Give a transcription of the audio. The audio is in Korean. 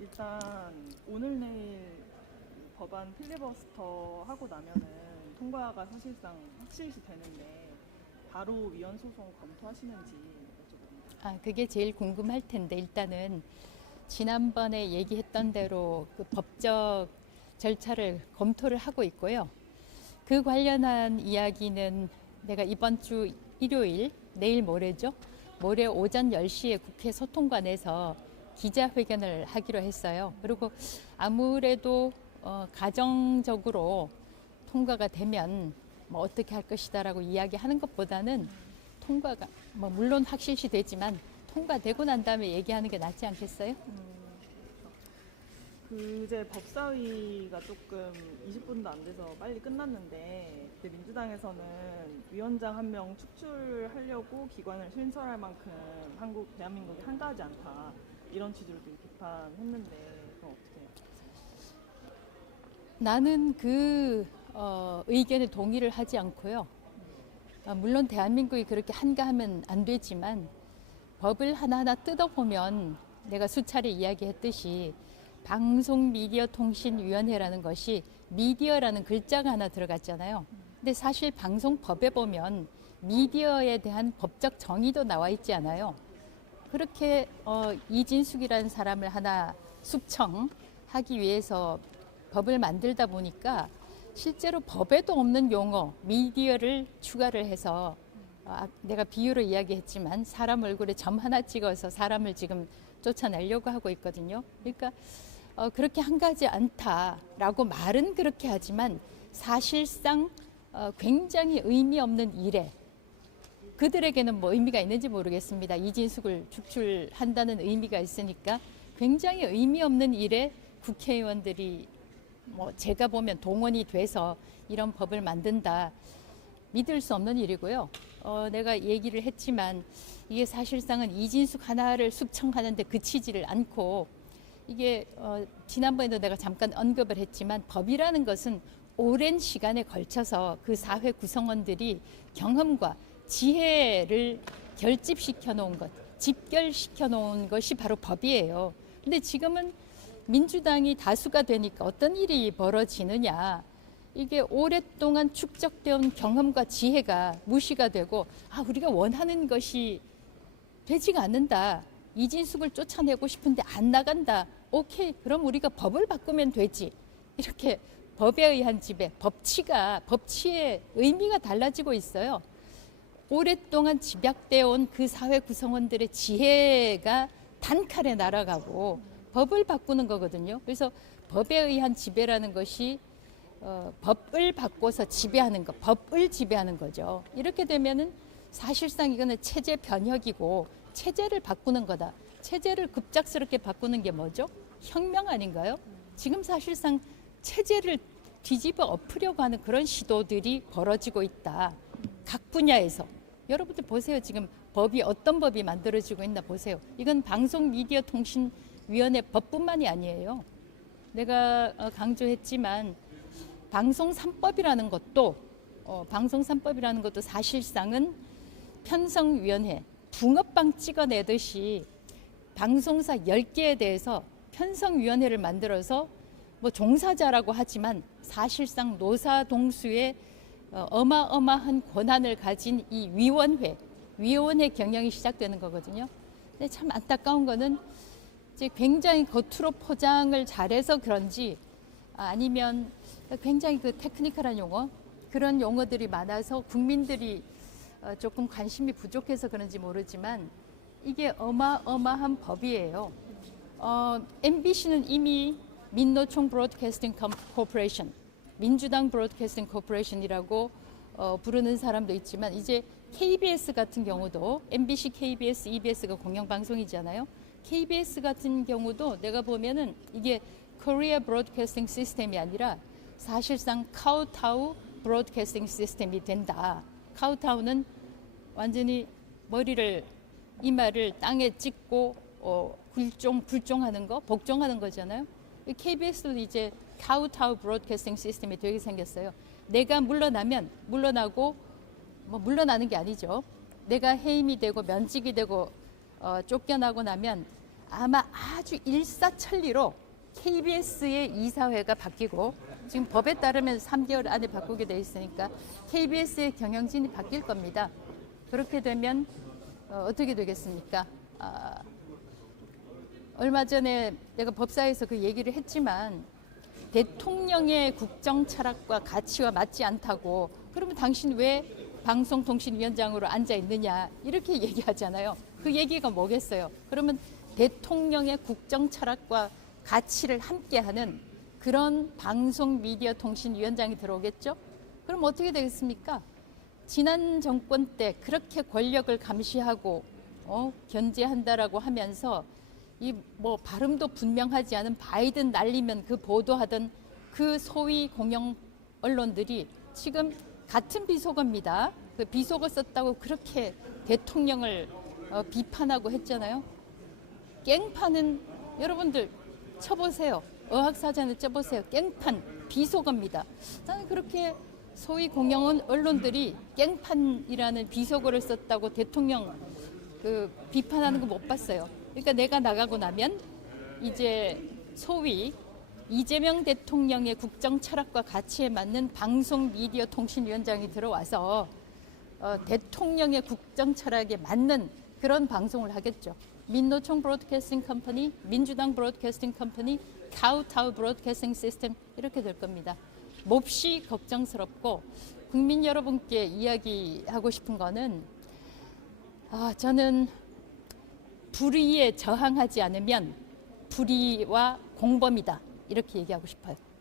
일단 오늘 내일 법안 필리버스터 하고 나면은 통과가 사실상 확실시 되는데 바로 위헌 소송 검토하시는지 여쭤봅니다. 그게 제일 궁금할 텐데 일단은 지난번에 얘기했던 대로 그 법적 절차를 검토를 하고 있고요. 그 관련한 이야기는 내가 이번 주 일요일, 내일 모레죠. 모레 오전 10시에 국회 소통관에서 기자회견을 하기로 했어요. 그리고 아무래도 가정적으로 통과가 되면 뭐 어떻게 할 것이다라고 이야기하는 것보다는 통과가 물론 확실시 되지만 통과되고 난 다음에 얘기하는 게 낫지 않겠어요? 그제 법사위가 조금 20분도 안 돼서 빨리 끝났는데 민주당에서는 위원장 한 명 축출하려고 기관을 신설할 만큼 대한민국이 한가하지 않다 이런 취지로 좀 비판했는데 그건 어떻게 해요? 나는 그 의견에 동의를 하지 않고요. 물론 대한민국이 그렇게 한가하면 안 되지만 법을 하나하나 뜯어보면 내가 수차례 이야기했듯이 방송미디어통신위원회라는 것이 미디어라는 글자가 하나 들어갔잖아요. 근데 사실 방송법에 보면 미디어에 대한 법적 정의도 나와 있지 않아요. 그렇게 이진숙이라는 사람을 하나 숙청하기 위해서 법을 만들다 보니까 실제로 법에도 없는 용어, 미디어를 추가를 해서 내가 비유로 이야기했지만 사람 얼굴에 점 하나 찍어서 사람을 지금 쫓아내려고 하고 있거든요. 그러니까 그렇게 한가하지 않다라고 말은 그렇게 하지만 사실상 굉장히 의미 없는 일에 그들에게는 뭐 의미가 있는지 모르겠습니다. 이진숙을 축출한다는 의미가 있으니까 굉장히 의미 없는 일에 국회의원들이 제가 보면 동원이 돼서 이런 법을 만든다. 믿을 수 없는 일이고요. 내가 얘기를 했지만 이게 사실상은 이진숙 하나를 숙청하는데 그치지를 않고 이게 지난번에도 내가 잠깐 언급을 했지만 법이라는 것은 오랜 시간에 걸쳐서 그 사회 구성원들이 경험과 지혜를 결집시켜 놓은 것, 집결시켜 놓은 것이 바로 법이에요. 근데 지금은 민주당이 다수가 되니까 어떤 일이 벌어지느냐. 이게 오랫동안 축적되어 온 경험과 지혜가 무시가 되고 우리가 원하는 것이 되지가 않는다. 이진숙을 쫓아내고 싶은데 안 나간다. 오케이, 그럼 우리가 법을 바꾸면 되지. 이렇게 법에 의한 지배, 법치의 의미가 달라지고 있어요. 오랫동안 집약되어 온 그 사회 구성원들의 지혜가 단칼에 날아가고 법을 바꾸는 거거든요. 그래서 법에 의한 지배라는 것이 법을 바꿔서 지배하는 것, 법을 지배하는 거죠. 이렇게 되면은 사실상 이거는 체제 변혁이고 체제를 바꾸는 거다. 체제를 급작스럽게 바꾸는 게 뭐죠? 혁명 아닌가요? 지금 사실상 체제를 뒤집어 엎으려고 하는 그런 시도들이 벌어지고 있다. 각 분야에서. 여러분들 보세요. 지금 어떤 법이 만들어지고 있나 보세요. 이건 방송미디어통신위원회 법뿐만이 아니에요. 내가 강조했지만 방송 3법이라는 것도 사실상은 편성위원회, 붕어빵 찍어내듯이 방송사 10개에 대해서 편성위원회를 만들어서 종사자라고 하지만 사실상 노사동수의 어마어마한 권한을 가진 이 위원회 경영이 시작되는 거거든요. 근데 참 안타까운 거는 이제 굉장히 겉으로 포장을 잘해서 그런지 아니면 굉장히 그 테크니컬한 용어 그런 용어들이 많아서 국민들이 조금 관심이 부족해서 그런지 모르지만 이게 어마어마한 법이에요. MBC는 이미 민노총 브로드캐스팅 코퍼레이션, 민주당 브로드캐스팅 코퍼레이션이라고 부르는 사람도 있지만 이제 KBS 같은 경우도 MBC, KBS, EBS가 공영방송이잖아요. KBS 같은 경우도 내가 보면은 이게 코리아 브로드캐스팅 시스템이 아니라 사실상 카우타우 브로드캐스팅 시스템이 된다. 카우타우는 완전히 이마를 땅에 찍고 굴종하는 거, 복종하는 거잖아요. KBS도 이제 카우타우 브로드캐스팅 시스템이 되게 생겼어요. 내가 물러나면 물러나고 물러나는 게 아니죠. 내가 해임이 되고 면직이 되고 쫓겨나고 나면 아마 아주 일사천리로 KBS의 이사회가 바뀌고 지금 법에 따르면 3개월 안에 바꾸게 돼 있으니까 KBS의 경영진이 바뀔 겁니다. 그렇게 되면 어떻게 되겠습니까? 얼마 전에 내가 법사에서 그 얘기를 했지만 대통령의 국정 철학과 가치와 맞지 않다고 그러면 당신 왜 방송통신위원장으로 앉아 있느냐 이렇게 얘기하잖아요. 그 얘기가 뭐겠어요? 그러면 대통령의 국정 철학과 가치를 함께하는 그런 방송미디어통신위원장이 들어오겠죠? 그럼 어떻게 되겠습니까? 지난 정권 때 그렇게 권력을 감시하고 견제한다라고 하면서 이 뭐 발음도 분명하지 않은 바이든 날리면 그 보도하던 그 소위 공영 언론들이 지금 같은 비속어입니다. 그 비속어 썼다고 그렇게 대통령을 비판하고 했잖아요. 깽판은 여러분들 쳐보세요. 어학사전을 쳐보세요. 깽판 비속어입니다. 나는 그렇게 소위 공영 언론들이 깽판이라는 비속어를 썼다고 대통령 비판하는 거 못 봤어요. 그러니까 내가 나가고 나면 이제 소위 이재명 대통령의 국정 철학과 가치에 맞는 방송 미디어 통신위원장이 들어와서 대통령의 국정 철학에 맞는 그런 방송을 하겠죠. 민노총 브로드캐스팅 컴퍼니, 민주당 브로드캐스팅 컴퍼니, 타우타우 브로드캐스팅 시스템 이렇게 될 겁니다. 몹시 걱정스럽고 국민 여러분께 이야기하고 싶은 거는 저는 불의에 저항하지 않으면 불의와 공범이다 이렇게 얘기하고 싶어요.